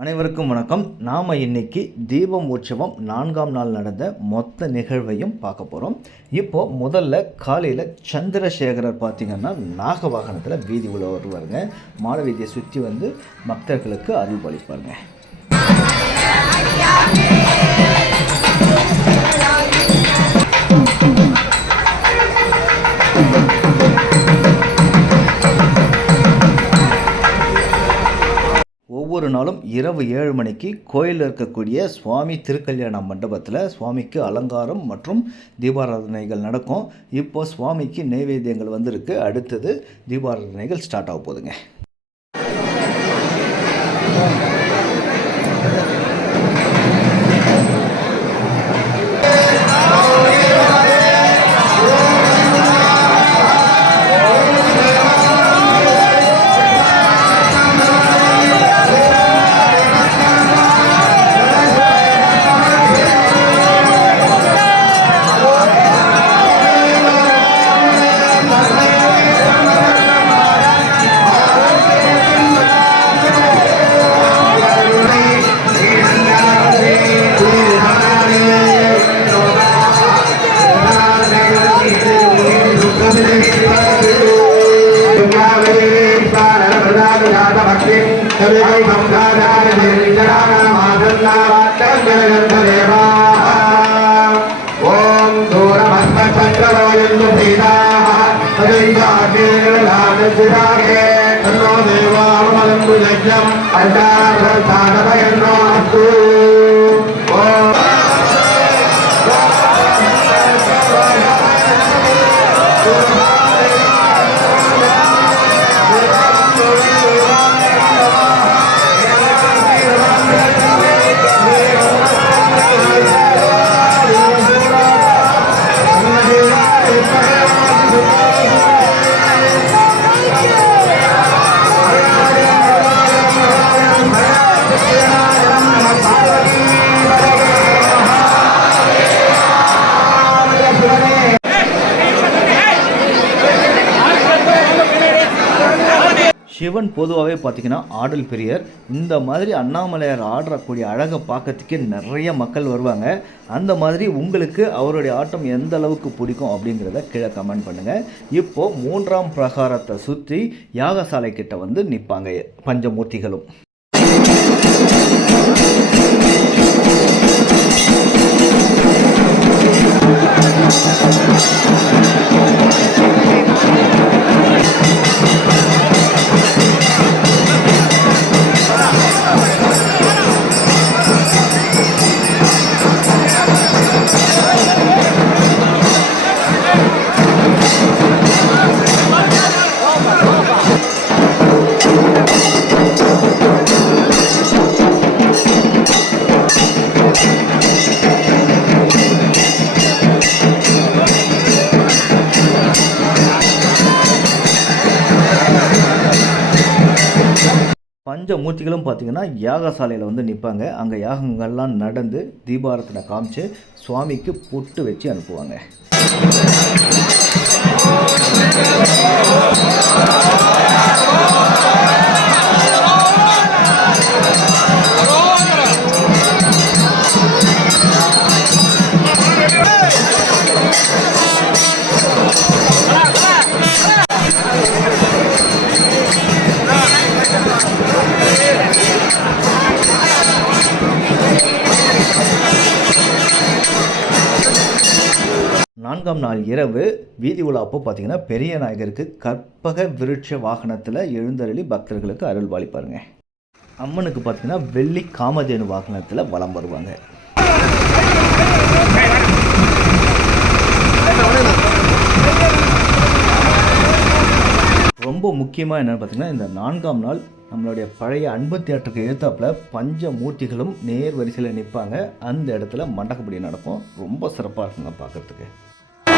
அனைவருக்கும் வணக்கம். நாம் இன்னைக்கு தீபம் உற்சவம் நான்காம் நாள் நடந்த மொத்த நிகழ்வையும் பார்க்க போகிறோம் இப்போது முதல்ல காலையில் சந்திரசேகரர் பார்த்தீங்கன்னா நாக வாகனத்தில் வீதி உள்ள வருவாருங்க மாலவீதியை சுற்றி வந்து பக்தர்களுக்கு அருள் பாலிப்பாருங்க ஒவ்வொரு நாளும் இரவு ஏழு மணிக்கு கோயிலில் இருக்கக்கூடிய சுவாமி திருக்கல்யாண மண்டபத்தில் சுவாமிக்கு அலங்காரம் மற்றும் தீபாராதனைகள் நடக்கும். இப்போ சுவாமிக்கு நைவேத்தியங்கள் வந்திருக்கு. அடுத்தது தீபாராதனைகள் ஸ்டார்ட் ஆக போகுதுங்க. கருகை பங்காதார நிரஞ்சனான மாதல்லா வாத்தங்கரகந்தரேவா ஓம் தூரமத்ம சக்கரோ என்று செய்தாக சிதாகே தன்னோ தேவாமலந்து யஜ்யம் அண்டாபர் சிவன் பொதுவாகவே பார்த்தீங்கன்னா ஆடல் பெரியர். இந்த மாதிரி அண்ணாமலையார் ஆடக்கூடிய அழகை பார்க்கறதுக்கே நிறைய மக்கள் வருவாங்க. அந்த மாதிரி உங்களுக்கு அவருடைய ஆட்டம் எந்த அளவுக்கு பிடிக்கும் அப்படிங்கிறத கீழே கமெண்ட் பண்ணுங்கள் இப்போது மூன்றாம் பிரகாரத்தை சுற்றி யாகசாலை கிட்ட வந்து நிற்பாங்க பஞ்சமூர்த்திகளும். பஞ்சமூர்த்திகளும் பார்த்தீங்கன்னா யாகசாலையில் வந்து நிற்பாங்க அங்கே யாகங்கள்லாம் நடந்து தீபாரத்தனை காமிச்சு சுவாமிக்கு பொட்டு வச்சு அனுப்புவாங்க. நான்காம் நாள் இரவு வீதி உலா அப்போ பார்த்தீங்கன்னா பெரிய நாயகருக்கு கற்பக விருட்ச வாகனத்தில் எழுந்தருளி பக்தர்களுக்கு அருள் பாலிப்பாருங்க. அம்மனுக்கு பார்த்தீங்கன்னா வெள்ளி காமதேனு வாகனத்தில் வலம் வருவாங்க. ரொம்ப முக்கியமாக என்னென்னு பார்த்தீங்கன்னா இந்த நான்காம் நாள் நம்மளுடைய பழைய அன்பு தேட்டருக்கு எழுத்தாப்பில் பஞ்ச மூர்த்திகளும் நேர் வரிசையில் நிற்பாங்க அந்த இடத்துல மண்டகப்படி நடக்கும். ரொம்ப சிறப்பாக இருக்குங்க பார்க்குறதுக்கு.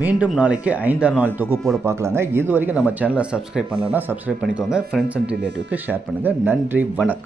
மீண்டும் நாளைக்கு ஐந்தாம் நாள் தொகுப்போடு பார்க்கலாங்க. இது வரைக்கும் நம்ம சேனலை சப்ஸ்கிரைப் பண்ணலன்னா சப்ஸ்கிரைப் பண்ணிக்கோங்க. ஃப்ரெண்ட்ஸ் அண்ட் ரிலேட்டிவ்க்கு ஷேர் பண்ணுங்கள் நன்றி வணக்கம்.